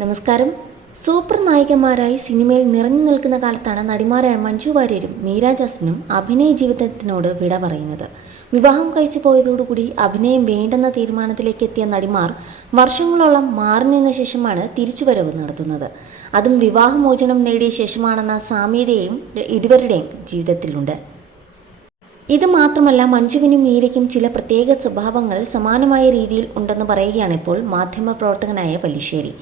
നമസ്കാരം. സൂപ്പർ നായികമാരായി സിനിമയിൽ നിറഞ്ഞു നിൽക്കുന്ന കാലത്താണ് നടിമാരായ മഞ്ജു വാര്യരും മീര ജാസ്മിനും അഭിനയ ജീവിതത്തിനോട് വിട പറയുന്നത്. വിവാഹം കഴിച്ചു പോയതോടുകൂടി അഭിനയം വേണ്ടെന്ന തീരുമാനത്തിലേക്ക് എത്തിയ നടിമാർ വർഷങ്ങളോളം മാറി നിന്ന ശേഷമാണ് തിരിച്ചുവരവ് നടത്തുന്നത്. അതും വിവാഹമോചനം നേടിയ ശേഷമാണെന്ന സാമ്യതയും ഇരുവരുടെയും ജീവിതത്തിലുണ്ട്. ഇത് മാത്രമല്ല മഞ്ജുവിനും മീരയ്ക്കും ചില പ്രത്യേക സ്വഭാവങ്ങൾ സമാനമായ രീതിയിൽ ഉണ്ടെന്ന് പറയുകയാണ് ഇപ്പോൾ മാധ്യമപ്രവർത്തകനായ പല്ലിശ്ശേരി.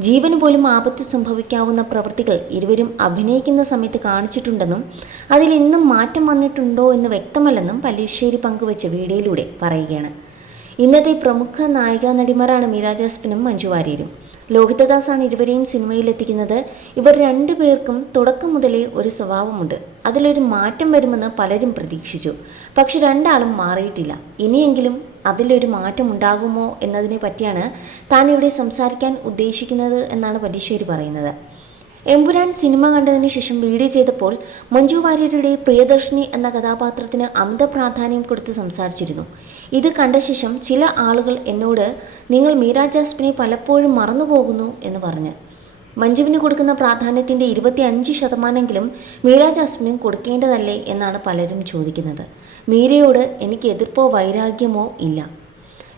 ജീവന് പോലും ആപത്ത് സംഭവിക്കാവുന്ന പ്രവൃത്തികൾ ഇരുവരും അഭിനയിക്കുന്ന സമയത്ത് കാണിച്ചിട്ടുണ്ടെന്നും അതിൽ ഇന്നും മാറ്റം വന്നിട്ടുണ്ടോ എന്ന് വ്യക്തമല്ലെന്നും പല്ലിശ്ശേരി പങ്കുവച്ച വീഡിയോയിലൂടെ പറയുകയാണ്. ഇന്നത്തെ പ്രമുഖ നായിക നടിമാരാണ് മീര ജാസ്മിനും മഞ്ജു വാര്യരും. ലോഹിതദാസാണ് ഇരുവരെയും സിനിമയിലെത്തിക്കുന്നത്. ഇവർ രണ്ടുപേർക്കും തുടക്കം മുതലേ ഒരു സ്വഭാവമുണ്ട്. അതിലൊരു മാറ്റം വരുമെന്ന് പലരും പ്രതീക്ഷിച്ചു. പക്ഷെ രണ്ടാളും മാറിയിട്ടില്ല. ഇനിയെങ്കിലും അതിലൊരു മാറ്റം ഉണ്ടാകുമോ എന്നതിനെ പറ്റിയാണ് താൻ ഇവിടെ സംസാരിക്കാൻ ഉദ്ദേശിക്കുന്നത് എന്നാണ് പല്ലിശ്ശേരി പറയുന്നത്. എമ്പുരാൻ സിനിമ കണ്ടതിന് ശേഷം വീഡിയോ ചെയ്തപ്പോൾ മഞ്ജു വാര്യരുടെ പ്രിയദർശിനി എന്ന കഥാപാത്രത്തിന് അമിത പ്രാധാന്യം കൊടുത്ത് സംസാരിച്ചിരുന്നു. ഇത് കണ്ട ശേഷം ചില ആളുകൾ എന്നോട് നിങ്ങൾ മീര ജാസ്മിനെ പലപ്പോഴും മറന്നുപോകുന്നു എന്ന് പറഞ്ഞ്. മഞ്ജുവിന് കൊടുക്കുന്ന പ്രാധാന്യത്തിന്റെ ഇരുപത്തി അഞ്ച് ശതമാനമെങ്കിലും മീര ജാസ്മിനും കൊടുക്കേണ്ടതല്ലേ എന്നാണ് പലരും ചോദിക്കുന്നത്. മീരയോട് എനിക്ക് എതിർപ്പോ വൈരാഗ്യമോ ഇല്ല.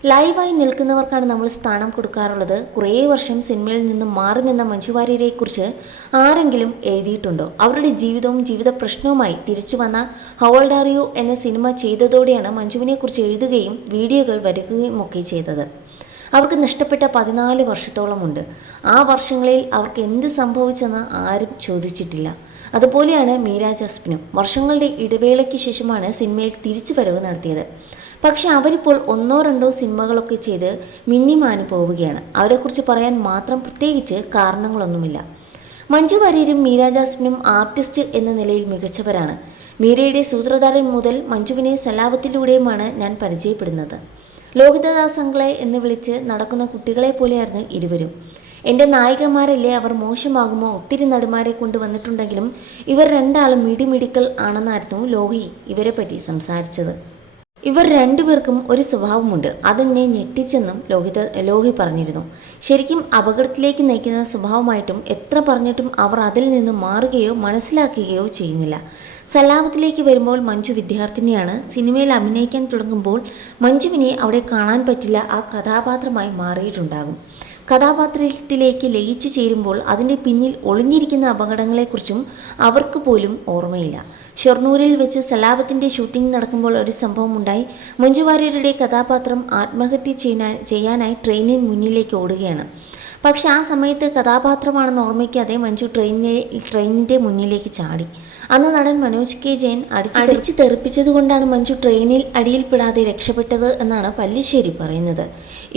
ലൈവായി നിൽക്കുന്നവർക്കാണ് നമ്മൾ സ്ഥാനം കൊടുക്കാറുള്ളത്. കുറേ വർഷം സിനിമയിൽ നിന്നും മാറി നിന്ന മഞ്ജുവാര്യരെക്കുറിച്ച് ആരെങ്കിലും എഴുതിയിട്ടുണ്ടോ? അവരുടെ ജീവിതവും ജീവിത പ്രശ്നവുമായി തിരിച്ചു വന്ന ഹവൾഡാറിയു എന്ന സിനിമ ചെയ്തതോടെയാണ് മഞ്ജുവിനെക്കുറിച്ച് എഴുതുകയും വീഡിയോകൾ വരുകയും ഒക്കെ ചെയ്തത്. അവർക്ക് നഷ്ടപ്പെട്ട പതിനാല് വർഷത്തോളമുണ്ട്. ആ വർഷങ്ങളിൽ അവർക്ക് എന്ത് സംഭവിച്ചെന്ന് ആരും ചോദിച്ചിട്ടില്ല. അതുപോലെയാണ് മീര ജാസ്മിനും. വർഷങ്ങളുടെ ഇടവേളയ്ക്ക് ശേഷമാണ് സിനിമയിൽ തിരിച്ചു വരവ് നടത്തിയത്. പക്ഷെ അവരിപ്പോൾ ഒന്നോ രണ്ടോ സിനിമകളൊക്കെ ചെയ്ത് മിന്നിമാനി പോവുകയാണ്. അവരെക്കുറിച്ച് പറയാൻ മാത്രം പ്രത്യേകിച്ച് കാരണങ്ങളൊന്നുമില്ല. മഞ്ജു വാര്യരും മീര ജാസ്മിനും ആർട്ടിസ്റ്റ് എന്ന നിലയിൽ മികച്ചവരാണ്. മീരയുടെ സൂത്രധാരൻ മുതൽ മഞ്ജുവിനെ സലാപത്തിലൂടെയുമാണ് ഞാൻ പരിചയപ്പെടുന്നത്. ലോകിതദാസങ്ങളെ എന്ന് വിളിച്ച് നടക്കുന്ന കുട്ടികളെ പോലെയായിരുന്നു ഇരുവരും. എന്റെ നായികമാരല്ലേ അവർ മോശമാകുമോ? ഒത്തിരി നടിമാരെ കൊണ്ടുവന്നിട്ടുണ്ടെങ്കിലും ഇവർ രണ്ടാളും മിടിമിടിക്കൽ ആണെന്നായിരുന്നു ലോഹി ഇവരെ പറ്റി സംസാരിച്ചത്. ഇവർ രണ്ടുപേർക്കും ഒരു സ്വഭാവമുണ്ട്. അതെന്നെ ഞെട്ടിച്ചെന്നും ലോഹിത ലോഹി പറഞ്ഞിരുന്നു. ശരിക്കും അപകടത്തിലേക്ക് നയിക്കുന്ന സ്വഭാവമായിട്ടും എത്ര പറഞ്ഞിട്ടും അവർ അതിൽ നിന്ന് മാറുകയോ മനസ്സിലാക്കുകയോ ചെയ്യുന്നില്ല. സലാപത്തിലേക്ക് വരുമ്പോൾ മഞ്ജു വിദ്യാർത്ഥിനിയാണ്. സിനിമയിൽ അഭിനയിക്കാൻ തുടങ്ങുമ്പോൾ മഞ്ജുവിനെ അവിടെ കാണാൻ പറ്റില്ല. ആ കഥാപാത്രമായി മാറിയിട്ടുണ്ടാകും. കഥാപാത്രത്തിലേക്ക് ലയിച്ചു ചേരുമ്പോൾ അതിന്റെ പിന്നിൽ ഒളിഞ്ഞിരിക്കുന്ന അപകടങ്ങളെക്കുറിച്ചും അവർക്ക് പോലും ഓർമ്മയില്ല. ഷൊർണൂരിൽ വെച്ച് സലാപത്തിന്റെ ഷൂട്ടിംഗ് നടക്കുമ്പോൾ ഒരു സംഭവം ഉണ്ടായി. മഞ്ജുവാര്യരുടെ കഥാപാത്രം ആത്മഹത്യ ചെയ്യാനായി ട്രെയിനിന് മുന്നിലേക്ക് ഓടുകയാണ്. പക്ഷെ ആ സമയത്ത് കഥാപാത്രമാണെന്ന് ഓർമ്മിക്കാതെ മഞ്ജു ട്രെയിനിനെ ട്രെയിനിന്റെ മുന്നിലേക്ക് ചാടി. അന്ന് നടൻ മനോജ് കെ ജയൻ അടിച്ച് അടിച്ച് തെറിപ്പിച്ചതുകൊണ്ടാണ് മഞ്ജു ട്രെയിനിൽ അടിയിൽപ്പെടാതെ രക്ഷപ്പെട്ടത് എന്നാണ് പല്ലിശ്ശേരി പറയുന്നത്.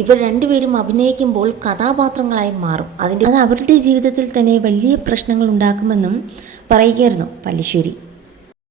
ഇവർ രണ്ടുപേരും അഭിനയിക്കുമ്പോൾ കഥാപാത്രങ്ങളായി മാറും. അതിന്റെ അത് അവരുടെ ജീവിതത്തിൽ തന്നെ വലിയ പ്രശ്നങ്ങൾ ഉണ്ടാക്കുമെന്നും പറയുകയായിരുന്നു പല്ലിശ്ശേരി.